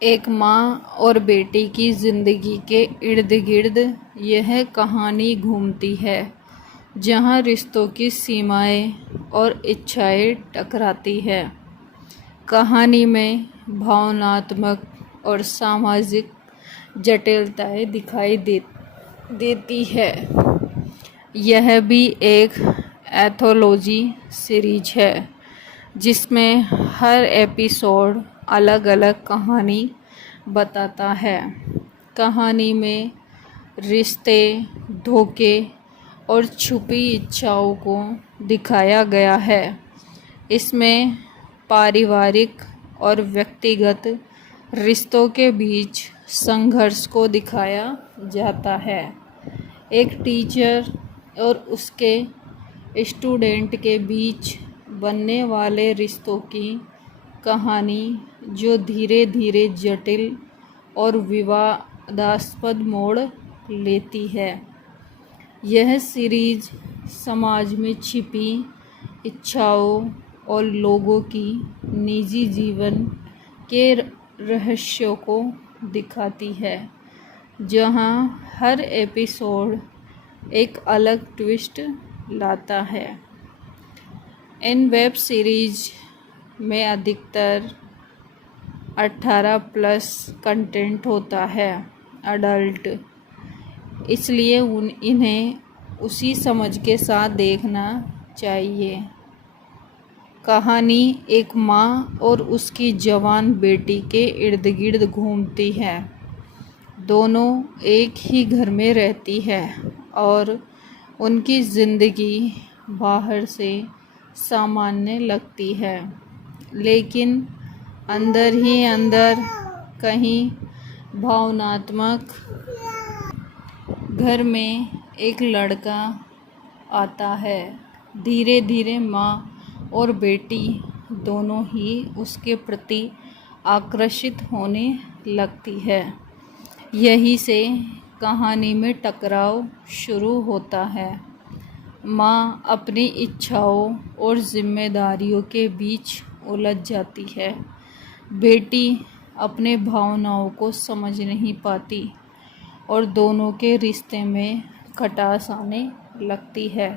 एक माँ और बेटी की ज़िंदगी के इर्द गिर्द यह कहानी घूमती है, जहाँ रिश्तों की सीमाएं और इच्छाएं टकराती हैं। कहानी में भावनात्मक और सामाजिक जटिलताएं दिखाई देती है। यह भी एक एथोलॉजी सीरीज है, जिसमें हर एपिसोड अलग अलग कहानी बताता है। कहानी में रिश्ते, धोखे और छुपी इच्छाओं को दिखाया गया है। इसमें पारिवारिक और व्यक्तिगत रिश्तों के बीच संघर्ष को दिखाया जाता है। एक टीचर और उसके स्टूडेंट के बीच बनने वाले रिश्तों की कहानी, जो धीरे धीरे जटिल और विवादास्पद मोड़ लेती है। यह सीरीज समाज में छिपी इच्छाओं और लोगों की निजी जीवन के रहस्यों को दिखाती है, जहां हर एपिसोड एक अलग ट्विस्ट लाता है। इन वेब सीरीज में अधिकतर 18+ कंटेंट होता है, अडल्ट, इसलिए इन्हें उसी समझ के साथ देखना चाहिए। कहानी एक माँ और उसकी जवान बेटी के इर्द गिर्द घूमती है। दोनों एक ही घर में रहती है और उनकी ज़िंदगी बाहर से सामान्य लगती है, लेकिन अंदर ही अंदर कहीं भावनात्मक। घर में एक लड़का आता है। धीरे धीरे माँ और बेटी दोनों ही उसके प्रति आकर्षित होने लगती है। यहीं से कहानी में टकराव शुरू होता है। माँ अपनी इच्छाओं और जिम्मेदारियों के बीच उलझ जाती है। बेटी अपने भावनाओं को समझ नहीं पाती और दोनों के रिश्ते में खटास आने लगती है।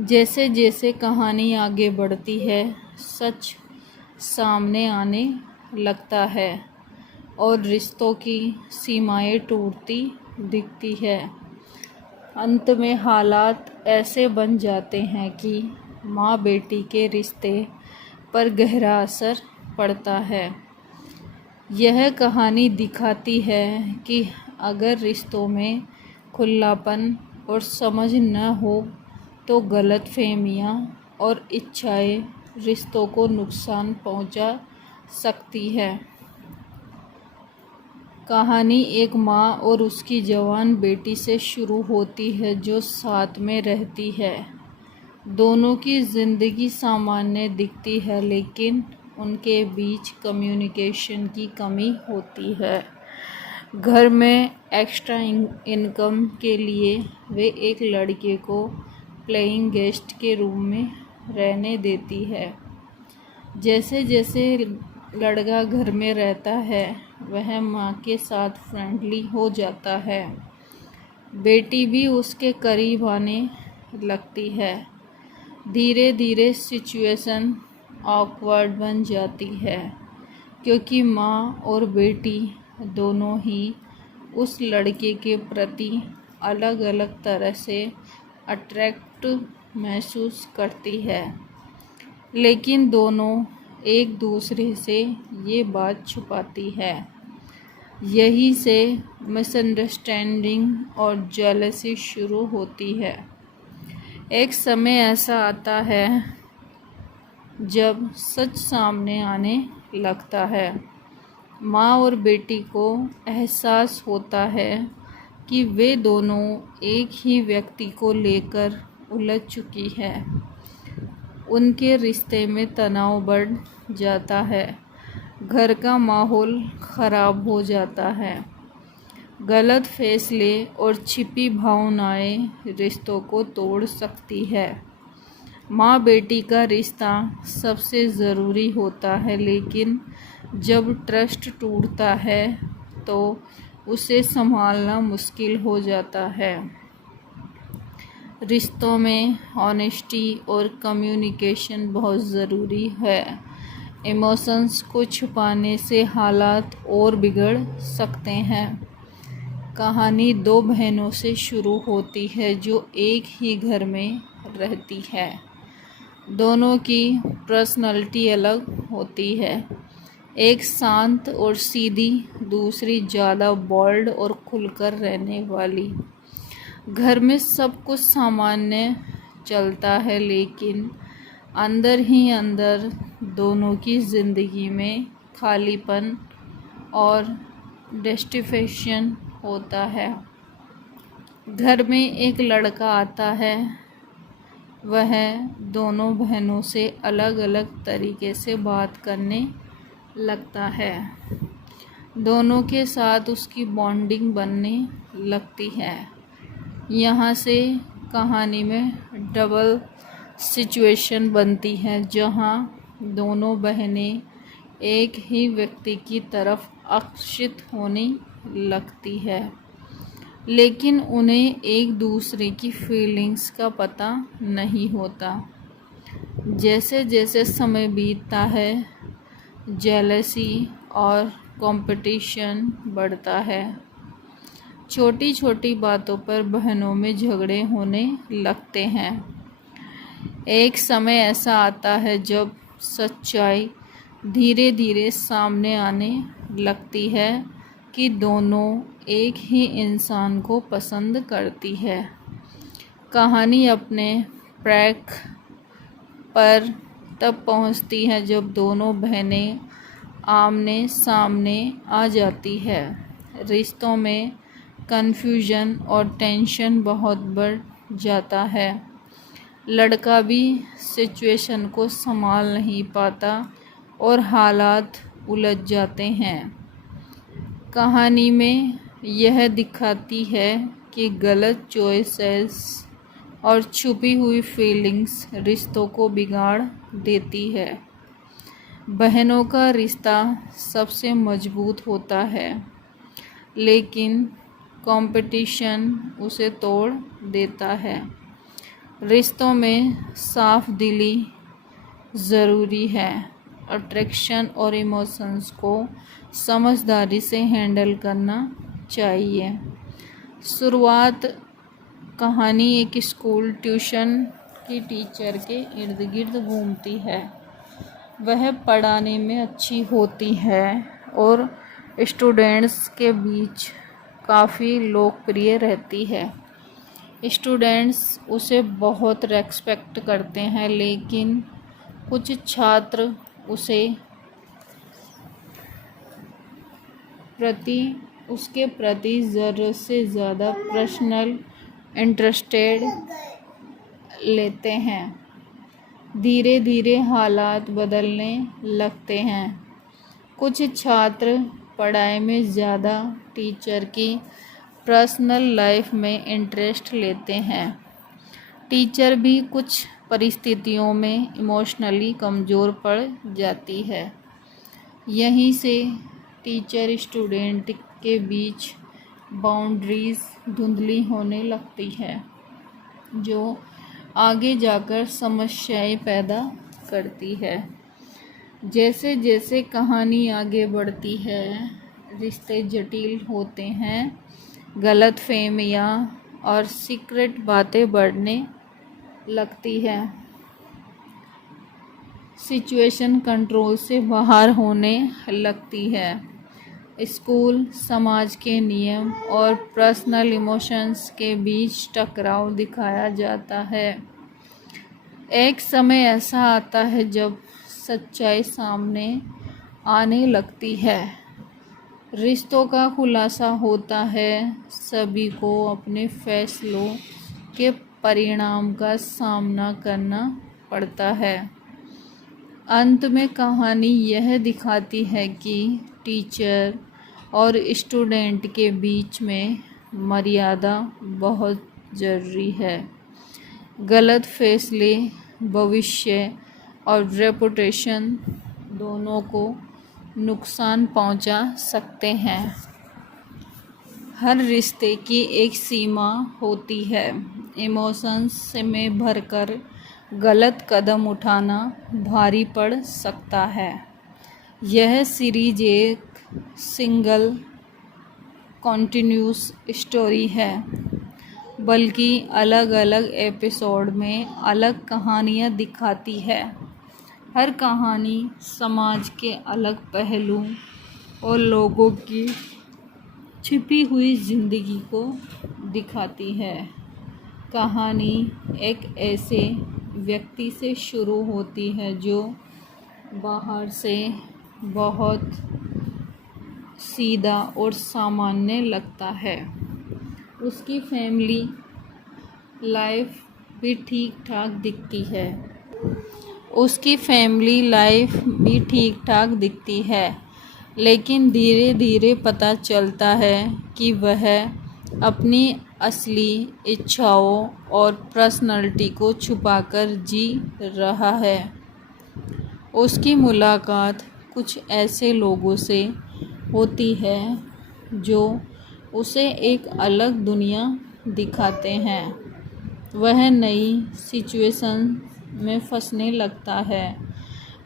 जैसे जैसे कहानी आगे बढ़ती है, सच सामने आने लगता है और रिश्तों की सीमाएं टूटती दिखती है। अंत में हालात ऐसे बन जाते हैं कि माँ बेटी के रिश्ते पर गहरा असर पड़ता है। यह कहानी दिखाती है कि अगर रिश्तों में खुलापन और समझ न हो तो गलतफहमियां और इच्छाएं रिश्तों को नुकसान पहुंचा सकती है। कहानी एक माँ और उसकी जवान बेटी से शुरू होती है, जो साथ में रहती है। दोनों की ज़िंदगी सामान्य दिखती है, लेकिन उनके बीच कम्युनिकेशन की कमी होती है। घर में एक्स्ट्रा इनकम के लिए वे एक लड़के को प्लेइंग गेस्ट के रूम में रहने देती है। जैसे जैसे लड़का घर में रहता है, वह माँ के साथ फ्रेंडली हो जाता है। बेटी भी उसके करीब आने लगती है। धीरे धीरे सिचुएशन ऑकवर्ड बन जाती है, क्योंकि माँ और बेटी दोनों ही उस लड़के के प्रति अलग अलग तरह से अट्रैक्ट महसूस करती है, लेकिन दोनों एक दूसरे से ये बात छुपाती है। यहीं से मिसअंडरस्टैंडिंग और जेलसी शुरू होती है। एक समय ऐसा आता है जब सच सामने आने लगता है। माँ और बेटी को एहसास होता है कि वे दोनों एक ही व्यक्ति को लेकर उलझ चुकी है। उनके रिश्ते में तनाव बढ़ जाता है। घर का माहौल खराब हो जाता है। गलत फैसले और छिपी भावनाएं रिश्तों को तोड़ सकती है। माँ बेटी का रिश्ता सबसे ज़रूरी होता है, लेकिन जब ट्रस्ट टूटता है तो उसे संभालना मुश्किल हो जाता है। रिश्तों में ऑनेस्टी और कम्युनिकेशन बहुत ज़रूरी है। इमोशंस को छुपाने से हालात और बिगड़ सकते हैं। कहानी दो बहनों से शुरू होती है जो एक ही घर में रहती है। दोनों की पर्सनालिटी अलग होती है। एक शांत और सीधी, दूसरी ज़्यादा बोल्ड और खुलकर रहने वाली। घर में सब कुछ सामान्य चलता है, लेकिन अंदर ही अंदर दोनों की ज़िंदगी में खालीपन और डिस्टेंशन होता है। घर में एक लड़का आता है। वह दोनों बहनों से अलग अलग तरीके से बात करने लगता है। दोनों के साथ उसकी बॉन्डिंग बनने लगती है। यहाँ से कहानी में डबल सिचुएशन बनती है, जहाँ दोनों बहनें एक ही व्यक्ति की तरफ आकर्षित होने लगती है, लेकिन उन्हें एक दूसरे की फीलिंग्स का पता नहीं होता। जैसे जैसे समय बीतता है, जेलसी और कंपटीशन बढ़ता है। छोटी छोटी बातों पर बहनों में झगड़े होने लगते हैं। एक समय ऐसा आता है जब सच्चाई धीरे धीरे सामने आने लगती है कि दोनों एक ही इंसान को पसंद करती है। कहानी अपने ट्रैक पर तब पहुंचती है जब दोनों बहनें आमने सामने आ जाती है। रिश्तों में कन्फ्यूजन और टेंशन बहुत बढ़ जाता है। लड़का भी सिचुएशन को संभाल नहीं पाता और हालात उलझ जाते हैं। कहानी में यह दिखाती है कि गलत चॉइसेस और छुपी हुई फीलिंग्स रिश्तों को बिगाड़ देती है। बहनों का रिश्ता सबसे मजबूत होता है, लेकिन कंपटीशन उसे तोड़ देता है। रिश्तों में साफ दिली ज़रूरी है। अट्रैक्शन और इमोशंस को समझदारी से हैंडल करना चाहिए। शुरुआत कहानी एक स्कूल ट्यूशन की टीचर के इर्द गिर्द घूमती है। वह पढ़ाने में अच्छी होती है और स्टूडेंट्स के बीच काफ़ी लोकप्रिय रहती है। स्टूडेंट्स उसे बहुत रेस्पेक्ट करते हैं, लेकिन कुछ छात्र उसके प्रति ज़रूरत से ज़्यादा पर्सनल इंटरेस्टेड लेते हैं। धीरे धीरे हालात बदलने लगते हैं। कुछ छात्र पढ़ाई में ज़्यादा, टीचर की पर्सनल लाइफ में इंटरेस्ट लेते हैं। टीचर भी कुछ परिस्थितियों में इमोशनली कमज़ोर पड़ जाती है। यहीं से टीचर स्टूडेंट के बीच बाउंड्रीज धुंधली होने लगती है, जो आगे जाकर समस्याएं पैदा करती है। जैसे जैसे कहानी आगे बढ़ती है, रिश्ते जटिल होते हैं। गलतफहमियां और सीक्रेट बातें बढ़ने लगती है। सिचुएशन कंट्रोल से बाहर होने लगती है। स्कूल, समाज के नियम और पर्सनल इमोशंस के बीच टकराव दिखाया जाता है। एक समय ऐसा आता है जब सच्चाई सामने आने लगती है। रिश्तों का खुलासा होता है। सभी को अपने फैसलों के परिणाम का सामना करना पड़ता है। अंत में कहानी यह दिखाती है कि टीचर और स्टूडेंट के बीच में मर्यादा बहुत ज़रूरी है। गलत फैसले भविष्य और रेपुटेशन दोनों को नुकसान पहुंचा सकते हैं। हर रिश्ते की एक सीमा होती है। इमोशंस में भरकर गलत कदम उठाना भारी पड़ सकता है। यह सीरीज एक सिंगल कॉन्टिन्यूस स्टोरी है, बल्कि अलग अलग एपिसोड में अलग कहानियाँ दिखाती है। हर कहानी समाज के अलग पहलू और लोगों की छिपी हुई जिंदगी को दिखाती है। कहानी एक ऐसे व्यक्ति से शुरू होती है जो बाहर से बहुत सीधा और सामान्य लगता है। उसकी फैमिली लाइफ भी ठीक ठाक दिखती है, लेकिन धीरे धीरे पता चलता है कि वह अपनी असली इच्छाओं और पर्सनालिटी को छुपाकर जी रहा है। उसकी मुलाकात कुछ ऐसे लोगों से होती है जो उसे एक अलग दुनिया दिखाते हैं। वह नई सिचुएशन में फंसने लगता है,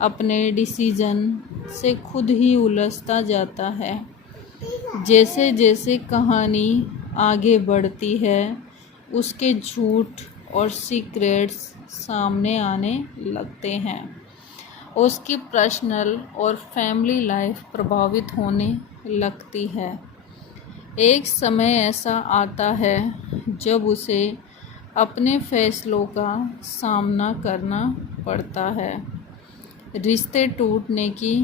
अपने डिसीजन से खुद ही उलझता जाता है। जैसे जैसे कहानी आगे बढ़ती है, उसके झूठ और सीक्रेट्स सामने आने लगते हैं। उसकी पर्सनल और फैमिली लाइफ प्रभावित होने लगती है। एक समय ऐसा आता है जब उसे अपने फैसलों का सामना करना पड़ता है। रिश्ते टूटने की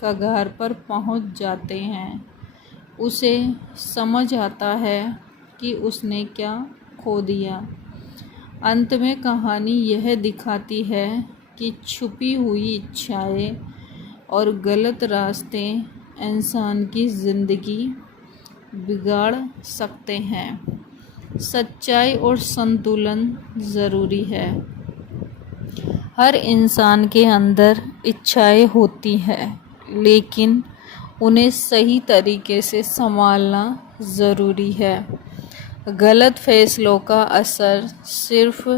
कगार पर पहुंच जाते हैं। उसे समझ आता है कि उसने क्या खो दिया। अंत में कहानी यह दिखाती है कि छुपी हुई इच्छाएं और गलत रास्ते इंसान की ज़िंदगी बिगाड़ सकते हैं। सच्चाई और संतुलन ज़रूरी है। हर इंसान के अंदर इच्छाएं होती हैं, लेकिन उन्हें सही तरीके से संभालना ज़रूरी है। गलत फैसलों का असर सिर्फ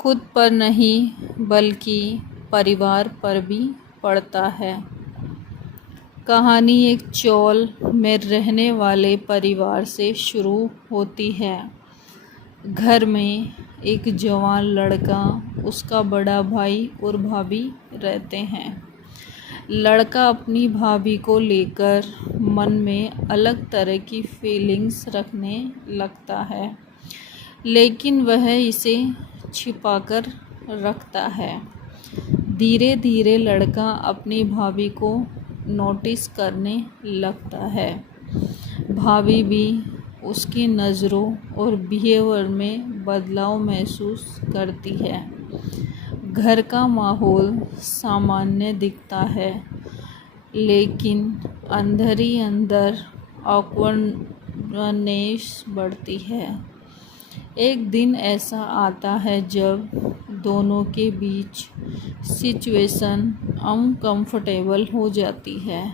खुद पर नहीं, बल्कि परिवार पर भी पड़ता है। कहानी एक चौल में रहने वाले परिवार से शुरू होती है। घर में एक जवान लड़का, उसका बड़ा भाई और भाभी रहते हैं। लड़का अपनी भाभी को लेकर मन में अलग तरह की फीलिंग्स रखने लगता है, लेकिन वह इसे छिपाकर रखता है। धीरे धीरे लड़का अपनी भाभी को नोटिस करने लगता है। भाभी भी उसकी नज़रों और बिहेवियर में बदलाव महसूस करती है। घर का माहौल सामान्य दिखता है, लेकिन अंदर ही अंदर ऑकवर्डनेस बढ़ती है। एक दिन ऐसा आता है जब दोनों के बीच सिचुएशन अनकंफर्टेबल हो जाती है।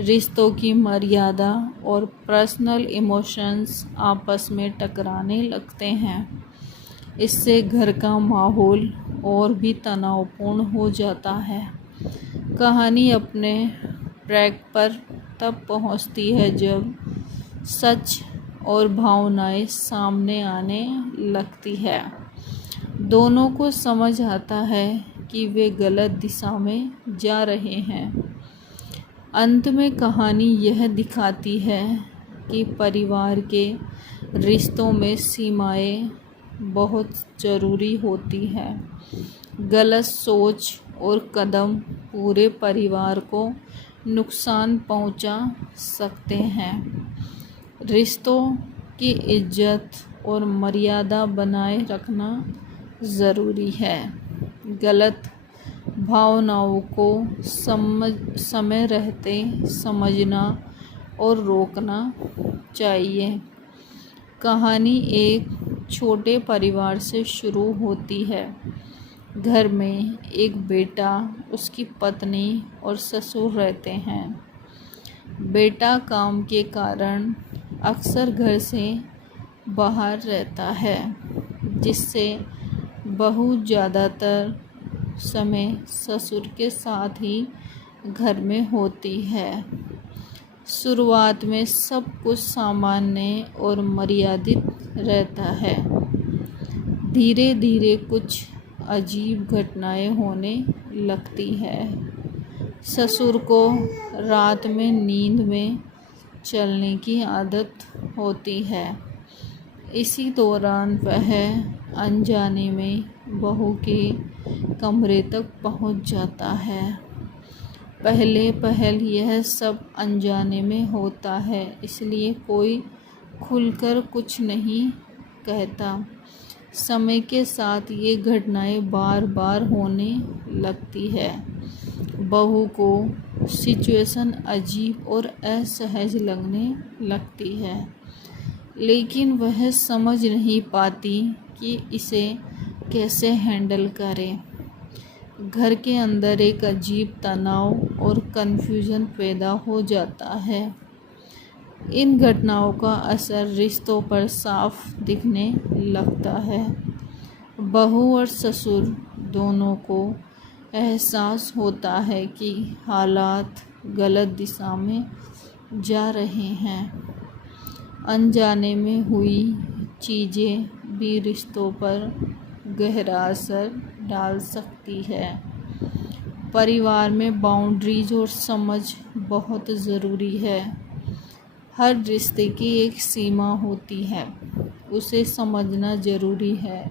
रिश्तों की मर्यादा और पर्सनल इमोशंस आपस में टकराने लगते हैं। इससे घर का माहौल और भी तनावपूर्ण हो जाता है। कहानी अपने ट्रैक पर तब पहुंचती है जब सच और भावनाएं सामने आने लगती है। दोनों को समझ आता है कि वे गलत दिशा में जा रहे हैं। अंत में कहानी यह दिखाती है कि परिवार के रिश्तों में सीमाएं बहुत ज़रूरी होती है। गलत सोच और कदम पूरे परिवार को नुकसान पहुंचा सकते हैं। रिश्तों की इज्जत और मर्यादा बनाए रखना ज़रूरी है। गलत भावनाओं को समय रहते समझना और रोकना चाहिए। कहानी एक छोटे परिवार से शुरू होती है, घर में एक बेटा, उसकी पत्नी और ससुर रहते हैं। बेटा काम के कारण अक्सर घर से बाहर रहता है, जिससे बहू ज़्यादातर समय ससुर के साथ ही घर में होती है। शुरुआत में सब कुछ सामान्य और मर्यादित रहता है। धीरे धीरे कुछ अजीब घटनाएं होने लगती है। ससुर को रात में नींद में चलने की आदत होती है। इसी दौरान वह अनजाने में बहू के कमरे तक पहुंच जाता है। पहले यह सब अनजाने में होता है, इसलिए कोई खुलकर कुछ नहीं कहता। समय के साथ ये घटनाएं बार बार होने लगती है। बहू को सिचुएशन अजीब और असहज लगने लगती है, लेकिन वह समझ नहीं पाती कि इसे कैसे हैंडल करे। घर के अंदर एक अजीब तनाव और कन्फ्यूजन पैदा हो जाता है। इन घटनाओं का असर रिश्तों पर साफ दिखने लगता है। बहू और ससुर दोनों को एहसास होता है कि हालात गलत दिशा में जा रहे हैं। अनजाने में हुई चीज़ें भी रिश्तों पर गहरा असर डाल सकती है। परिवार में बाउंड्रीज और समझ बहुत ज़रूरी है। हर रिश्ते की एक सीमा होती है, उसे समझना ज़रूरी है।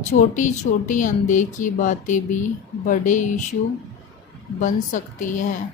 छोटी छोटी अनदेखी बातें भी बड़े इशू बन सकती है।